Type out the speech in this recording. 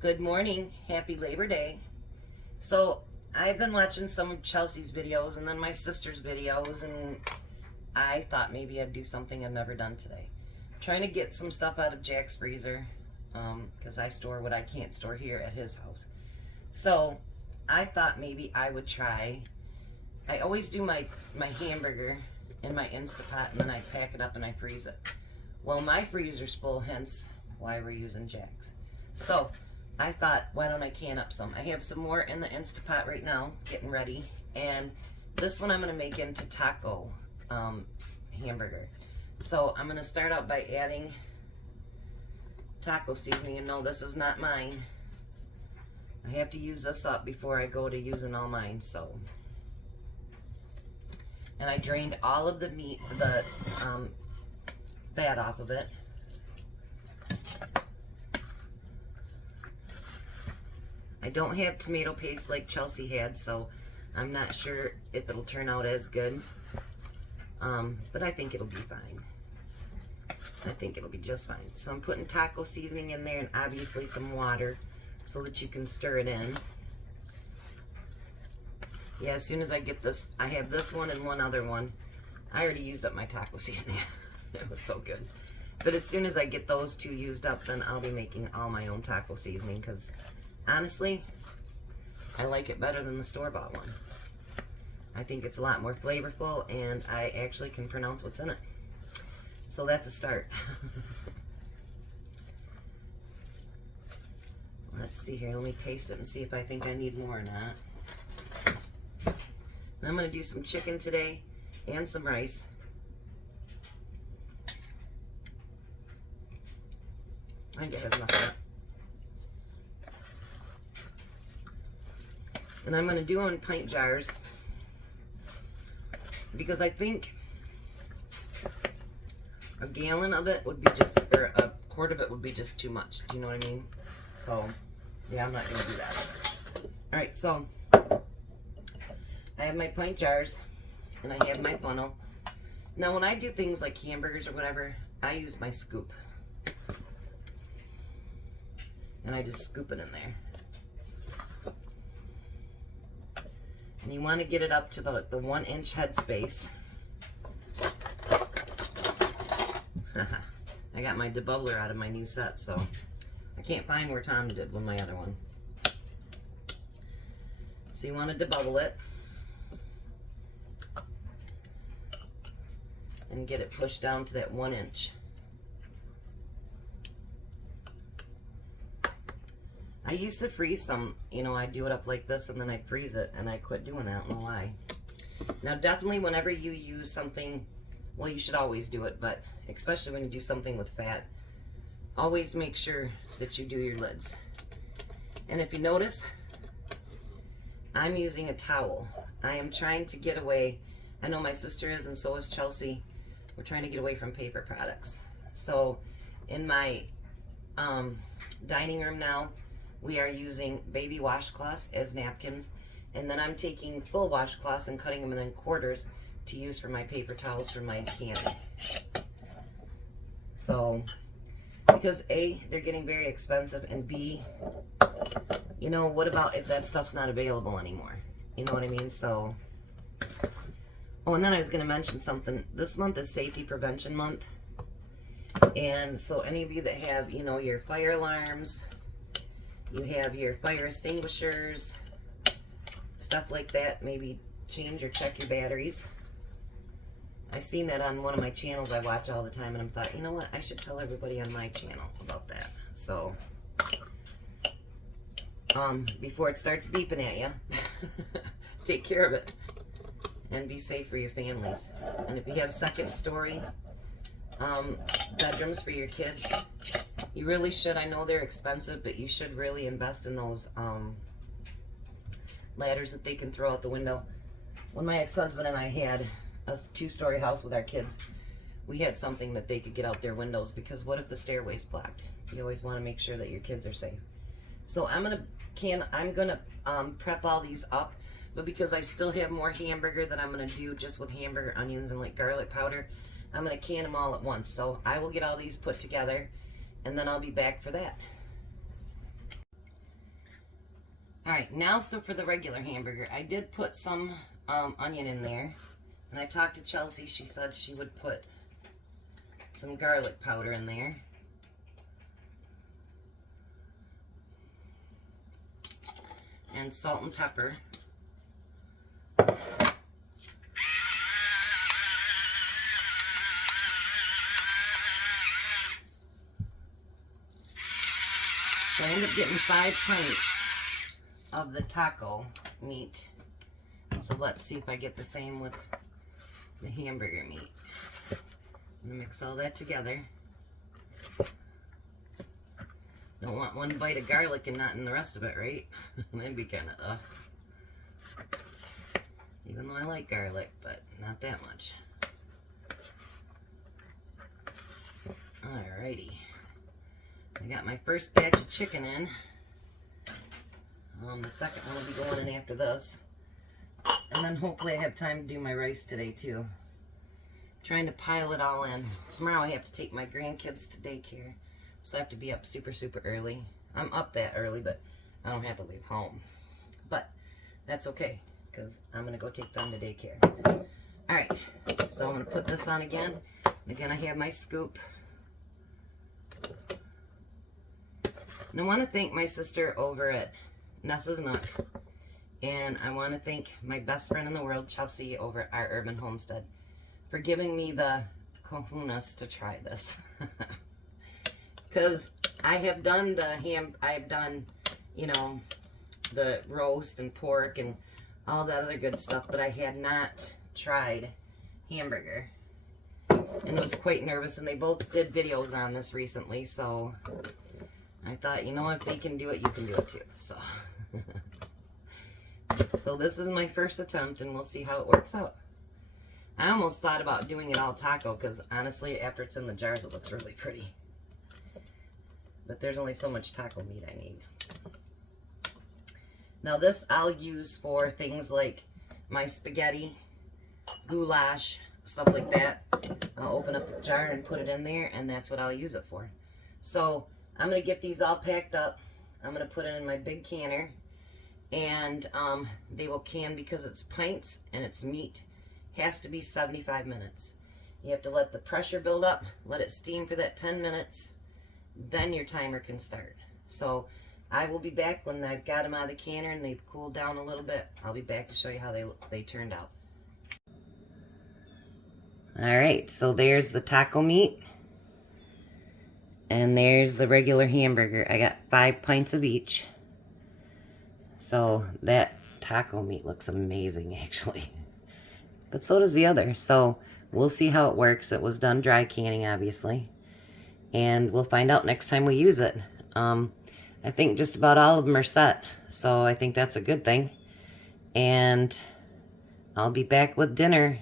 Good morning. Happy Labor Day. So I've been watching some of Chelsea's videos and then my sister's videos, and I thought maybe I'd do something I've never done today. I'm trying to get some stuff out of Jack's freezer because I store what I can't store here at his house. So I thought maybe I would try. I always do my hamburger in my Instapot and then I pack it up and I freeze it. Well, my freezer's full, hence why we're using Jack's. So I thought, why don't I can up some? I have some more in the Instapot right now, getting ready. And this one I'm going to make into taco hamburger. So I'm going to start out by adding taco seasoning. And no, this is not mine. I have to use this up before I go to using all mine. So, and I drained all of the meat, the fat off of it. I don't have tomato paste like Chelsea had, so I'm not sure if it'll turn out as good. But I think it'll be fine. I think it'll be just fine. So I'm putting taco seasoning in there and obviously some water so that you can stir it in. Yeah, as soon as I get this, I have this one and one other one. I already used up my taco seasoning. It was so good. But as soon as I get those two used up, then I'll be making all my own taco seasoning because honestly, I like it better than the store-bought one. I think it's a lot more flavorful and I actually can pronounce what's in it. So that's a start. Let's see here, let me taste it and see if I think I need more or not. I'm going to do some chicken today and some rice. I think it has enough of that. And I'm going to do them in pint jars because I think a gallon of it would be just, or a quart of it would be just too much. Do you know what I mean? So, yeah, I'm not going to do that. Alright, so I have my pint jars and I have my funnel. Now, when I do things like hamburgers or whatever, I use my scoop. And I just scoop it in there. And you want to get it up to about the 1-inch head space. I got my debubbler out of my new set, so I can't find where Tom did with my other one. So you want to debubble it and get it pushed down to that 1 inch. I used to freeze some, you know, I'd do it up like this and then I'd freeze it, and I quit doing that. I don't know why. Now, definitely whenever you use something, well, you should always do it, but especially when you do something with fat, always make sure that you do your lids. And if you notice, I'm using a towel. I am trying to get away. I know my sister is, and so is Chelsea. We're trying to get away from paper products. So in my dining room now, we are using baby washcloths as napkins, and then I'm taking full washcloths and cutting them in quarters to use for my paper towels for my candy. So, because A, they're getting very expensive, and B, you know, what about if that stuff's not available anymore? You know what I mean? So, oh, and then I was going to mention something. This month is Safety Prevention Month, and so any of you that have, you know, your fire alarms, you have your fire extinguishers, stuff like that, maybe change or check your batteries. I seen that on one of my channels I watch all the time, and I thought, you know what, I should tell everybody on my channel about that. So, before it starts beeping at you, take care of it and be safe for your families. And if you have second story bedrooms for your kids, you really should. I know they're expensive, but you should really invest in those ladders that they can throw out the window. When my ex-husband and I had a 2-story house with our kids, we had something that they could get out their windows, because what if the stairway's blocked? You always want to make sure that your kids are safe. So I'm gonna prep all these up, but because I still have more hamburger that I'm gonna do just with hamburger onions and like garlic powder, I'm gonna can them all at once. So I will get all these put together and then I'll be back for that. Alright, now so for the regular hamburger. I did put some onion in there. And I talked to Chelsea. She said she would put some garlic powder in there. And salt and pepper. So I ended up getting 5 pints of the taco meat. So let's see if I get the same with the hamburger meat. I'm gonna mix all that together. Don't want one bite of garlic and not in the rest of it, right? That'd be kind of ugh. Even though I like garlic, but not that much. Alrighty. I got my first batch of chicken in. The second one will be going in after this. And then hopefully I have time to do my rice today too. Trying to pile it all in. Tomorrow I have to take my grandkids to daycare. So I have to be up super, super early. I'm up that early, but I don't have to leave home. But that's okay, because I'm going to go take them to daycare. Alright, so I'm going to put this on again. Again, I have my scoop. And I want to thank my sister over at Nessa's Nook. And I want to thank my best friend in the world, Chelsea, over at Our Urban Homestead, for giving me the kahunas to try this. Because I have done you know, the roast and pork and all that other good stuff, but I had not tried hamburger. And was quite nervous, and they both did videos on this recently, so I thought, you know, if they can do it, you can do it too. So, so this is my first attempt, and we'll see how it works out. I almost thought about doing it all taco, because honestly, after it's in the jars, it looks really pretty. But there's only so much taco meat I need. Now this I'll use for things like my spaghetti, goulash, stuff like that. I'll open up the jar and put it in there, and that's what I'll use it for. So I'm going to get these all packed up. I'm going to put it in my big canner, and they will can, because it's pints and it's meat, has to be 75 minutes. You have to let the pressure build up, let it steam for that 10 minutes, then your timer can start. So I will be back when I've got them out of the canner and they've cooled down a little bit. I'll be back to show you how they turned out. Alright, so there's the taco meat. And there's the regular hamburger. I got 5 pints of each. So that taco meat looks amazing, actually. But so does the other. So we'll see how it works. It was done dry canning, obviously. And we'll find out next time we use it. I think just about all of them are set. So I think that's a good thing. And I'll be back with dinner